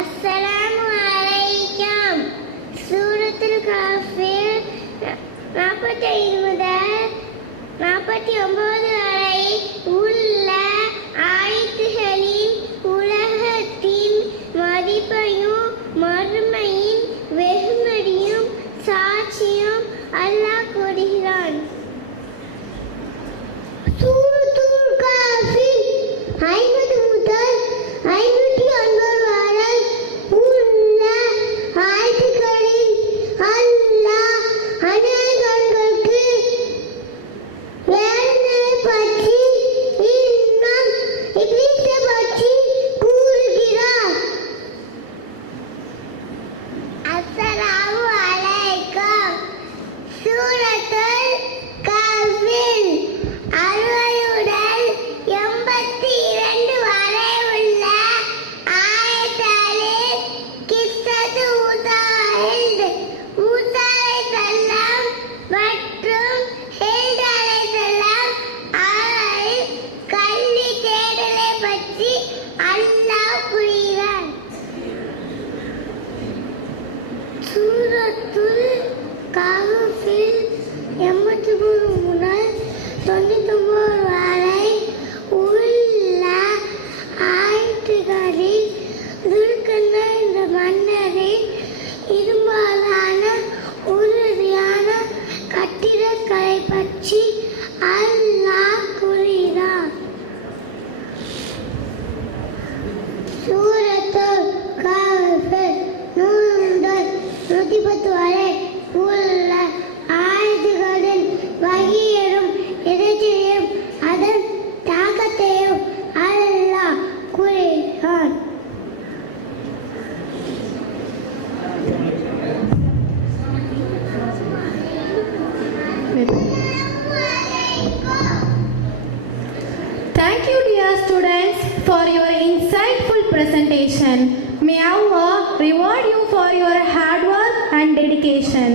அஸ்ஸலாமு அலைக்கும். சூரத்துல் கஹ்ஃபில் 45 முதல் 49 வரை உள்ள ஆயத்துகளின் உலகத்தின் மதிப்பையும் மறுமையின் வெகுமதியும் சாட்சியும் அல்லாஹ் கூறுகிறான். சூரத்துல் கஹ்ஃபில் 50 முதல் 59 வரை உள்ள ஆயத்துகளில் அல்லாஹ் அநேகர்களுக்கு வேதனை பற்றி இன்னும் இப்லீஸை பற்றி கூறுகிறார். அஸ்ஸலாமு அலைக்கும். சூரத்துல் கஹ்ஃபில் 60 முதல் 82 வரை உள்ள ஆயத்துகளில் கிஸ்ஸத்து மூசா அலைஹிஸ்ஸலாம் மற்றும் ஹில்ட் அலைஹிஸ்ஸலாம் அவர்கள் கல்வி தேடலை பற்றி அல்லாஹ் கூறுகிறார். சூரத்துல் கஹ்ஃபில் 83 முதல் 99 வரை உள்ள ஆயத்துகளில் துல்கர்னைன் என்ற மன்னரின் இரும்பாலான உறுதியான கட்டிடக்கலை பற்றி அல்லாஹ் கூறுகிறார். சூரத்துல் கஹ்ஃபில் 100 முதல் 110 வரை உள்ள ஆயத்துகளில் வஹீயையும் இறைச்சியையும் அதன் தாக்கத்தையும் அல்லாஹ் கூறுகிறான். Thank you, dear students, for your insightful presentation. May Allah reward you for your hard work and dedication.